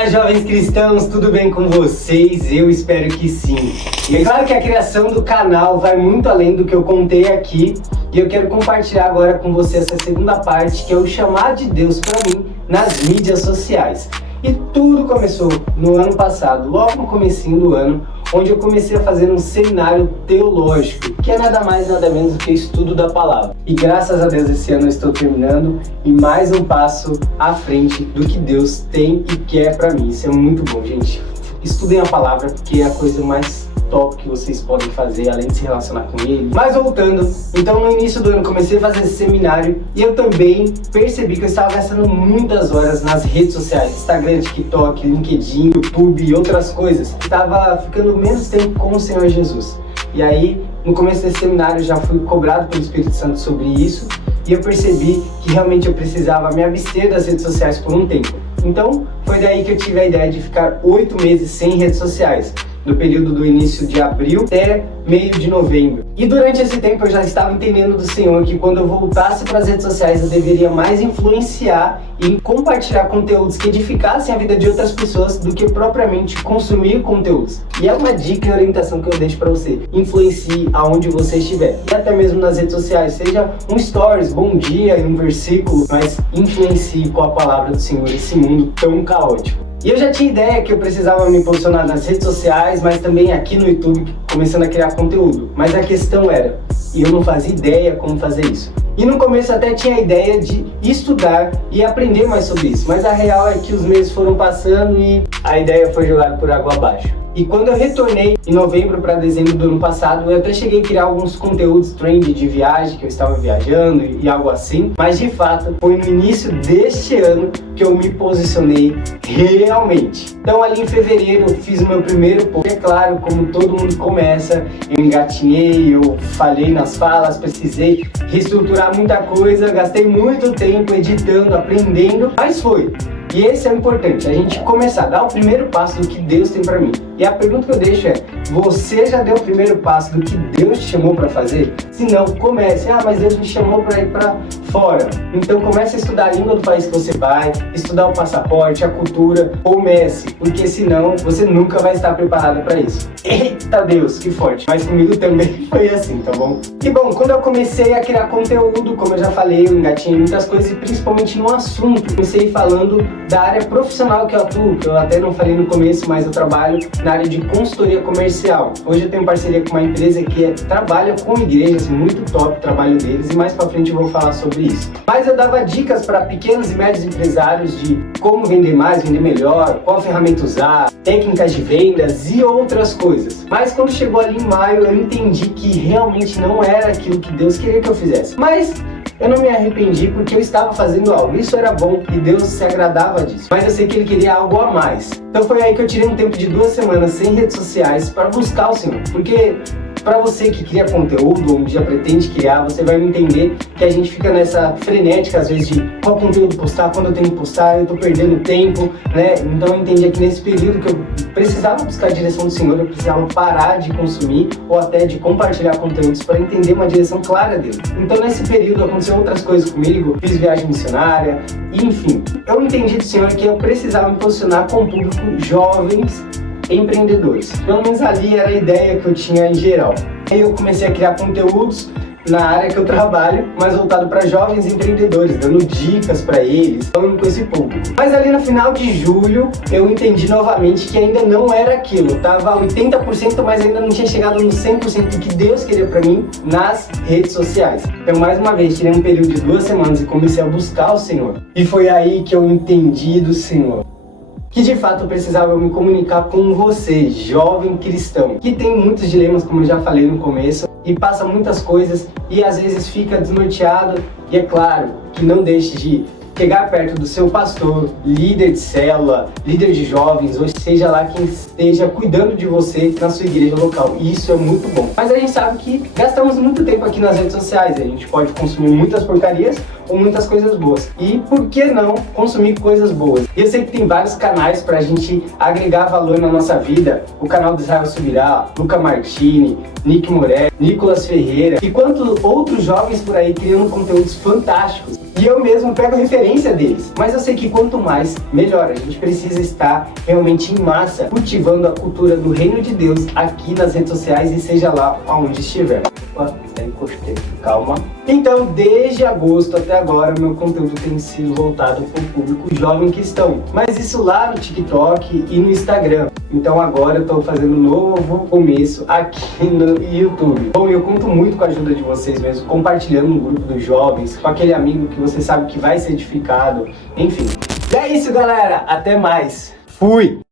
Fala, jovens cristãos, tudo bem com vocês? Eu espero que sim. E é claro que a criação do canal vai muito além do que eu contei aqui, e eu quero compartilhar agora com você essa segunda parte, que é o chamado de Deus para mim nas mídias sociais. E tudo começou no ano passado, logo no comecinho do ano, onde eu comecei a fazer um seminário teológico, que é nada mais nada menos do que estudo da palavra. E graças a Deus esse ano eu estou terminando e mais um passo à frente do que Deus tem e quer para mim. Isso é muito bom, gente. Estudem a palavra, porque é a coisa mais top que vocês podem fazer, além de se relacionar com ele. Mas voltando, então no início do ano comecei a fazer esse seminário e eu também percebi que eu estava gastando muitas horas nas redes sociais, Instagram, TikTok, LinkedIn, YouTube e outras coisas. Estava ficando menos tempo com o Senhor Jesus. E aí, no começo desse seminário, já fui cobrado pelo Espírito Santo sobre isso e eu percebi que realmente eu precisava me abster das redes sociais por um tempo. Então, foi daí que eu tive a ideia de ficar 8 meses sem redes sociais, no período do início de abril até meio de novembro. E durante esse tempo eu já estava entendendo do Senhor que quando eu voltasse para as redes sociais eu deveria mais influenciar e compartilhar conteúdos que edificassem a vida de outras pessoas do que propriamente consumir conteúdos. E é uma dica e orientação que eu deixo para você: influencie aonde você estiver, e até mesmo nas redes sociais, seja um stories, bom dia, um versículo, mas influencie com a palavra do Senhor esse mundo tão caótico. E eu já tinha ideia que eu precisava me posicionar nas redes sociais, mas também aqui no YouTube, começando a criar conteúdo. Mas a questão era, eu não fazia ideia como fazer isso. E no começo até tinha a ideia de estudar e aprender mais sobre isso. Mas a real é que os meses foram passando e a ideia foi jogada por água abaixo. E quando eu retornei em novembro para dezembro do ano passado, eu até cheguei a criar alguns conteúdos trend de viagem, que eu estava viajando e algo assim. Mas de fato, foi no início deste ano que eu me posicionei realmente. Então ali em fevereiro eu fiz o meu primeiro post. É claro, como todo mundo começa, eu engatinhei, eu falei nas falas, precisei reestruturar muita coisa, gastei muito tempo editando, aprendendo, mas foi. E esse é o importante, a gente começar a dar o primeiro passo do que Deus tem pra mim. E a pergunta que eu deixo é: você já deu o primeiro passo do que Deus te chamou pra fazer? Se não, comece. Mas Deus me chamou pra ir pra fora. Então comece a estudar a língua do país que você vai, estudar o passaporte, a cultura, comece, porque senão você nunca vai estar preparado pra isso. Eita Deus, que forte! Mas comigo também foi assim, tá bom? E bom, quando eu comecei a criar conteúdo, como eu já falei, eu engatinhei muitas coisas e principalmente no assunto. Comecei falando da área profissional que eu atuo, que eu até não falei no começo, mas eu trabalho na área de consultoria comercial. Hoje eu tenho parceria com uma empresa que trabalha com igrejas, muito top o trabalho deles, e mais pra frente eu vou falar sobre isso. Mas eu dava dicas para pequenos e médios empresários de como vender mais, vender melhor, qual ferramenta usar, técnicas de vendas e outras coisas. Mas quando chegou ali em maio, eu entendi que realmente não era aquilo que Deus queria que eu fizesse. Mas eu não me arrependi porque eu estava fazendo algo, isso era bom e Deus se agradava disso. Mas eu sei que Ele queria algo a mais. Então foi aí que eu tirei um tempo de 2 semanas sem redes sociais para buscar o Senhor. Porque para você que cria conteúdo ou um dia pretende criar, você vai entender que a gente fica nessa frenética às vezes de qual conteúdo postar, quando eu tenho que postar, eu tô perdendo tempo, né? Então eu entendi que nesse período que eu precisava buscar a direção do Senhor, eu precisava parar de consumir ou até de compartilhar conteúdos para entender uma direção clara dele. Então nesse período aconteceu outras coisas comigo, fiz viagem missionária, enfim. Eu entendi do Senhor que eu precisava me posicionar com o público jovens empreendedores. Pelo menos ali era a ideia que eu tinha em geral. Aí eu comecei a criar conteúdos na área que eu trabalho, mas voltado para jovens empreendedores, dando dicas para eles, falando com esse público. Mas ali no final de julho, eu entendi novamente que ainda não era aquilo. Tava 80%, mas ainda não tinha chegado no 100% do que Deus queria para mim nas redes sociais. Então, mais uma vez, tirei um período de 2 semanas e comecei a buscar o Senhor. E foi aí que eu entendi do Senhor que de fato eu precisava me comunicar com você, jovem cristão, que tem muitos dilemas, como eu já falei no começo, e passa muitas coisas e às vezes fica desnorteado. E é claro que não deixe de chegar perto do seu pastor, líder de célula, líder de jovens, ou seja lá quem esteja cuidando de você na sua igreja local. E isso é muito bom. Mas a gente sabe que gastamos muito tempo aqui nas redes sociais. A gente pode consumir muitas porcarias ou muitas coisas boas. E por que não consumir coisas boas? E eu sei que tem vários canais pra gente agregar valor na nossa vida. O canal do Israel Subirá, Luca Martini, Nick Morelli, Nicolas Ferreira e quantos outros jovens por aí criando conteúdos fantásticos. e eu mesmo pego referência deles. Mas eu sei que quanto mais, melhor. A gente precisa estar realmente em massa, cultivando a cultura do reino de Deus aqui nas redes sociais e seja lá aonde estiver. Opa, encostei. Calma. Então, desde agosto até agora, meu conteúdo tem sido voltado para o público jovem cristão. Mas isso lá no TikTok e no Instagram. Então agora eu estou fazendo um novo começo aqui no YouTube. Bom, eu conto muito com a ajuda de vocês mesmo, compartilhando no grupo dos jovens, com aquele amigo que você sabe que vai ser edificado, enfim. E é isso, galera. Até mais. Fui!